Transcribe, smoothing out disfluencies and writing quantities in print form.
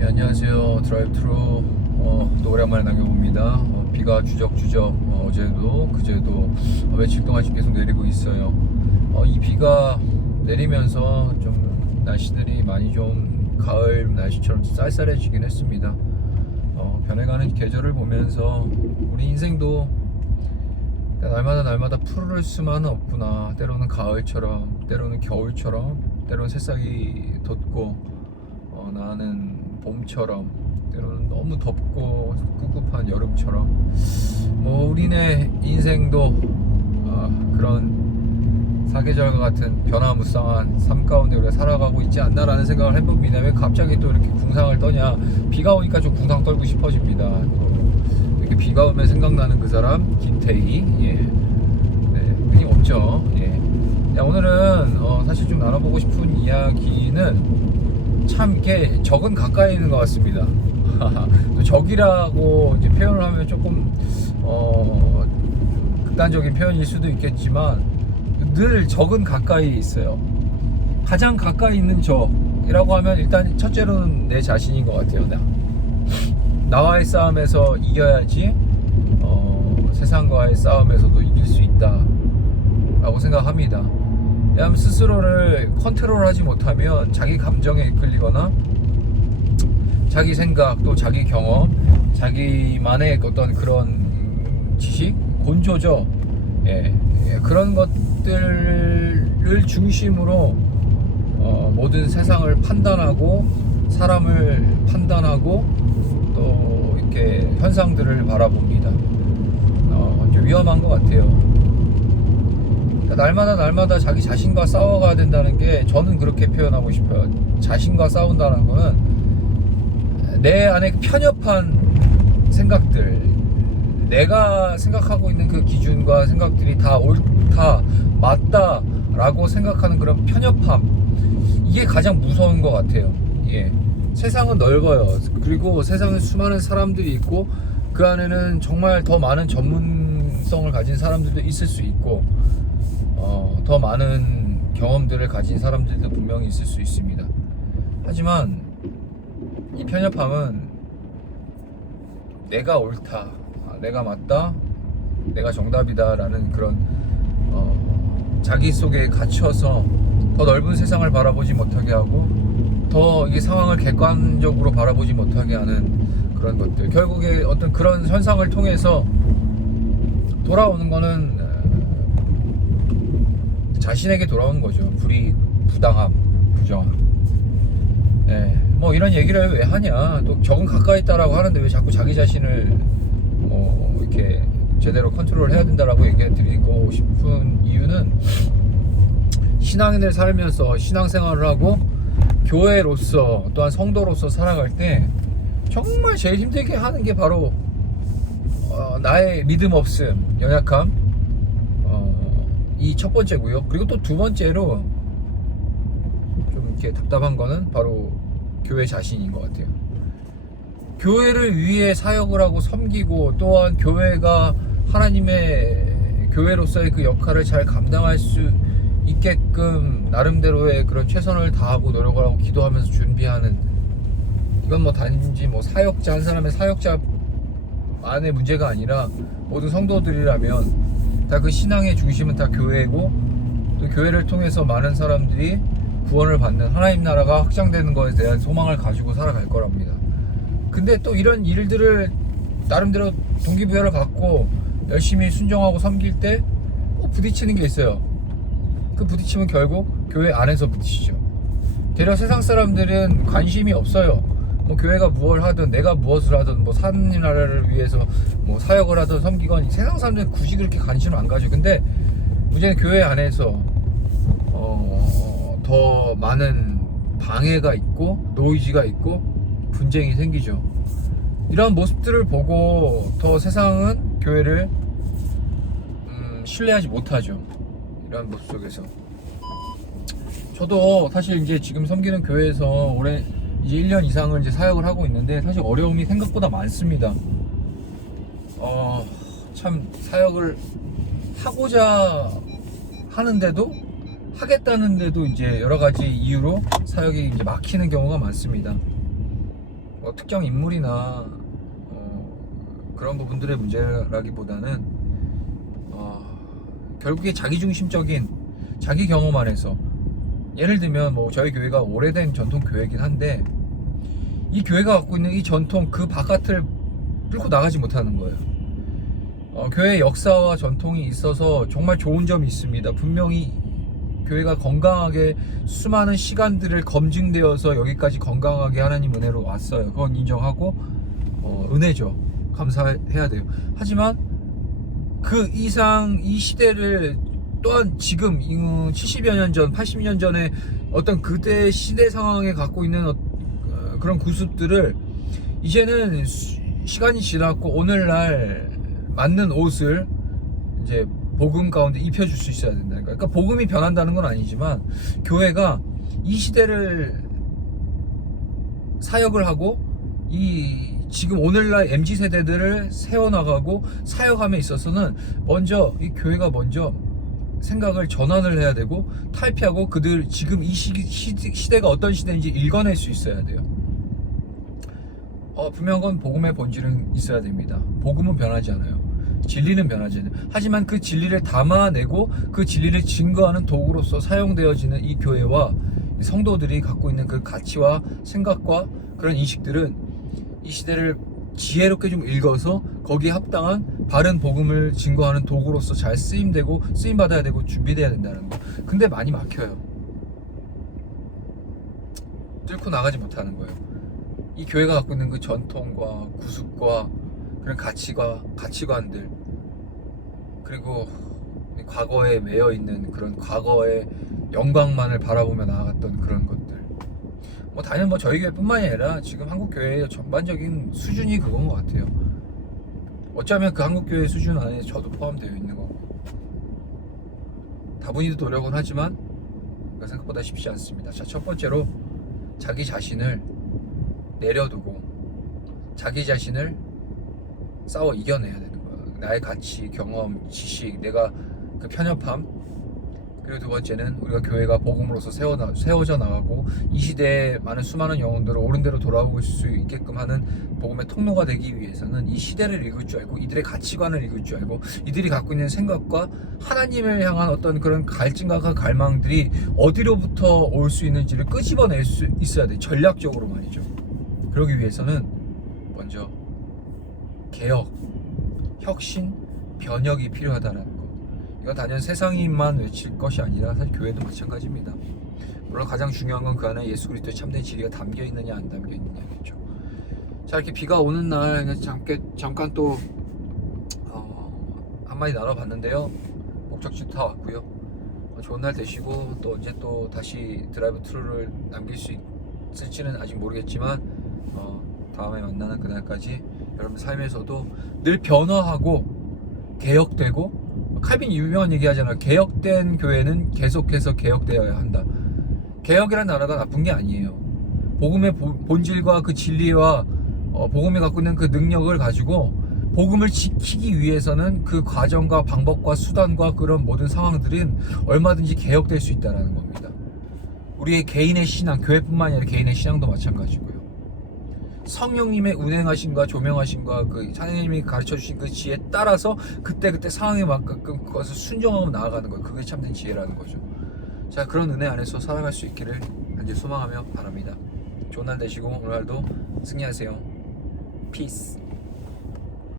예, 안녕하세요. 드라이브트루 또 오랜만에 남겨봅니다. 비가 주적주적 어제도 그제도 며칠 동안 계속 내리고 있어요. 이 비가 내리면서 좀 날씨들이 많이 좀 가을 날씨처럼 쌀쌀해지긴 했습니다. 변해가는 계절을 보면서 우리 인생도 날마다 푸를 수만은 없구나. 때로는 가을처럼, 때로는 겨울처럼, 때로는 새싹이 돋고 나는 봄처럼, 때로는 너무 덥고 꿉꿉한 여름처럼 우리네 인생도 그런 사계절과 같은 변화무쌍한 삶 가운데 우리가 살아가고 있지 않나라는 생각을 해봅니다. 왜 갑자기 또 이렇게 궁상을 떠냐. 비가 오니까 좀 궁상 떨고 싶어집니다. 이렇게 비가 오면 생각나는 그 사람 김태희. 네, 끊임없죠. 오늘은 사실 좀 나눠보고 싶은 이야기는 참 이렇게 적은 가까이 있는 것 같습니다. 또 적이라고 이제 표현을 하면 조금 극단적인 표현일 수도 있겠지만 늘 적은 가까이 있어요. 가장 가까이 있는 적이라고 하면 일단 첫째로는 내 자신인 것 같아요. 나와의 싸움에서 이겨야지 세상과의 싸움에서도 이길 수 있다 라고 생각합니다. 왜냐하면 스스로를 컨트롤하지 못하면 자기 감정에 이끌리거나 자기 생각 또 자기 경험 자기만의 어떤 그런 지식 곤조죠. 그런 것들을 중심으로 모든 세상을 판단하고 사람을 판단하고 또 이렇게 현상들을 바라봅니다. 좀 위험한 것 같아요. 날마다 자기 자신과 싸워가야 된다는 게 저는 그렇게 표현하고 싶어요. 자신과 싸운다는 거는 내 안에 편협한 생각들, 내가 생각하고 있는 그 기준과 생각들이 다 옳다, 맞다 라고 생각하는 그런 편협함, 이게 가장 무서운 것 같아요. 세상은 넓어요. 그리고 세상에 수많은 사람들이 있고 그 안에는 정말 더 많은 전문성을 가진 사람들도 있을 수 있고 더 많은 경험들을 가진 사람들도 분명히 있을 수 있습니다. 하지만 이 편협함은 내가 옳다, 내가 맞다, 내가 정답이다 라는 그런 자기 속에 갇혀서 더 넓은 세상을 바라보지 못하게 하고 더 이 상황을 객관적으로 바라보지 못하게 하는 그런 것들, 결국에 어떤 그런 현상을 통해서 돌아오는 거는 자신에게 돌아오는 거죠. 불이익, 부당함, 부정함. 뭐 이런 얘기를 왜 하냐. 또 적은 가까이 있다라고 하는데 왜 자꾸 자기 자신을 이렇게 제대로 컨트롤 해야 된다라고 얘기해 드리고 싶은 이유는 신앙인을 살면서 신앙생활을 하고 교회로서 또한 성도로서 살아갈 때 정말 제일 힘들게 하는 게 바로 나의 믿음 없음, 연약함, 이 첫 번째고요. 그리고 또 두 번째로 좀 이렇게 답답한 거는 바로 교회 자신인 것 같아요. 교회를 위해 사역을 하고 섬기고 또한 교회가 하나님의 교회로서의 그 역할을 잘 감당할 수 있게끔 나름대로의 그런 최선을 다하고 노력을 하고 기도하면서 준비하는, 이건 뭐 단지 뭐 사역자 한 사람의 사역자만의 문제가 아니라 모든 성도들이라면 다 그 신앙의 중심은 다 교회고 또 교회를 통해서 많은 사람들이 구원을 받는 하나님 나라가 확장되는 것에 대한 소망을 가지고 살아갈 거랍니다. 근데 또 이런 일들을 나름대로 동기부여를 갖고 열심히 순종하고 섬길 때 부딪히는 게 있어요. 그 부딪힘은 결국 교회 안에서 부딪히죠. 대략 세상 사람들은 관심이 없어요. 뭐 교회가 무엇을 하든 내가 무엇을 하든 뭐 하나님 나라를 위해서 뭐 사역을 하든 섬기건 세상 사람들은 굳이 그렇게 관심을 안 가죠. 근데 문제는 교회 안에서 더 많은 방해가 있고 노이즈가 있고 분쟁이 생기죠. 이런 모습들을 보고 더 세상은 교회를 신뢰하지 못하죠. 이런 모습 속에서 저도 사실 이제 지금 섬기는 교회에서 올해 이제 1년 이상을 이제 사역을 하고 있는데 사실 어려움이 생각보다 많습니다. 참 사역을 하고자 하는데도 하겠다는데도 이제 여러 가지 이유로 사역이 이제 막히는 경우가 많습니다. 특정 인물이나 그런 부분들의 문제라기보다는 결국에 자기중심적인 자기 경험 안에서, 예를 들면 뭐 저희 교회가 오래된 전통 교회이긴 한데 이 교회가 갖고 있는 이 전통 그 바깥을 뚫고 나가지 못하는 거예요. 교회의 역사와 전통이 있어서 정말 좋은 점이 있습니다. 분명히 교회가 건강하게 수많은 시간들을 검증되어서 여기까지 건강하게 하나님 은혜로 왔어요. 그건 인정하고 은혜죠. 감사해야 돼요. 하지만 그 이상 이 시대를 또한 지금 70여 년 전, 80년 전에 어떤 그때 시대 상황에 갖고 있는 그런 구습들을 이제는 시간이 지났고 오늘날 맞는 옷을 이제 복음 가운데 입혀줄 수 있어야 된다는 거예요. 그러니까 복음이 변한다는 건 아니지만 교회가 이 시대를 사역을 하고 이 지금 오늘날 MZ 세대들을 세워나가고 사역함에 있어서는 먼저 이 교회가 먼저 생각을 전환을 해야 되고 탈피하고 그들 지금 이 시대가 어떤 시대인지 읽어낼 수 있어야 돼요. 분명한 건 복음의 본질은 있어야 됩니다. 복음은 변하지 않아요. 진리는 변하지 않아요. 하지만 그 진리를 담아내고 그 진리를 증거하는 도구로서 사용되어지는 이 교회와 성도들이 갖고 있는 그 가치와 생각과 그런 인식들은 이 시대를 지혜롭게 좀 읽어서 거기에 합당한 바른 복음을 증거하는 도구로서 잘 쓰임되고 쓰임받아야 되고 준비돼야 된다는 거. 근데 많이 막혀요. 뚫고 나가지 못하는 거예요. 이 교회가 갖고 있는 그 전통과 구습과 그런 가치관들, 그리고 과거에 매여 있는 그런 과거의 영광만을 바라보며 나아갔던 그런 것들. 당연히 저희 교회뿐만이 아니라 지금 한국 교회의 전반적인 수준이 그건 것 같아요. 어쩌면 그 한국 교회 수준 안에 저도 포함되어 있는 거고. 다분히도 노력은 하지만 생각보다 쉽지 않습니다. 자, 첫 번째로 자기 자신을 내려두고 자기 자신을 싸워 이겨내야 되는 거야. 나의 가치, 경험, 지식, 내가 그 편협함. 그리고 두 번째는 우리가 교회가 복음으로서 세워져 나가고 이 시대에 많은 수많은 영혼들을 옳은 대로 돌아올 수 있게끔 하는 복음의 통로가 되기 위해서는 이 시대를 읽을 줄 알고 이들의 가치관을 읽을 줄 알고 이들이 갖고 있는 생각과 하나님을 향한 어떤 그런 갈증과 갈망들이 어디로부터 올 수 있는지를 끄집어낼 수 있어야 돼. 전략적으로 말이죠. 그러기 위해서는 먼저 개혁, 혁신, 변혁이 필요하다는 거. 이건 단연 세상인만 외칠 것이 아니라 사실 교회도 마찬가지입니다. 물론 가장 중요한 건 그 안에 예수 그리스도의 참된 진리가 담겨 있느냐 안 담겨 있느냐겠죠. 자, 이렇게 비가 오는 날 잠깐 또 한마디 나눠봤는데요. 목적지 다 왔고요. 좋은 날 되시고 또 언제 또 다시 드라이브 트루를 남길 수 있을지는 아직 모르겠지만 다음에 만나는 그날까지 여러분 삶에서도 늘 변화하고 개혁되고, 칼빈 유명한 얘기 하잖아요. 개혁된 교회는 계속해서 개혁되어야 한다. 개혁이라는 단어가 나쁜 게 아니에요. 복음의 본질과 그 진리와 복음이 갖고 있는 그 능력을 가지고 복음을 지키기 위해서는 그 과정과 방법과 수단과 그런 모든 상황들은 얼마든지 개혁될 수 있다는 겁니다. 우리의 개인의 신앙, 교회뿐만 아니라 개인의 신앙도 마찬가지고요. 성령님의 운행하심과 조명하심과 그 하나님이 가르쳐주신 그 지혜에 따라서 그때 상황에 맞게끔 그것을 순종하고 나아가는 거예요. 그게 참된 지혜라는 거죠. 자, 그런 은혜 안에서 살아갈 수 있기를 간절히 소망하며 바랍니다. 좋은 날 되시고 오늘도 승리하세요. 피스.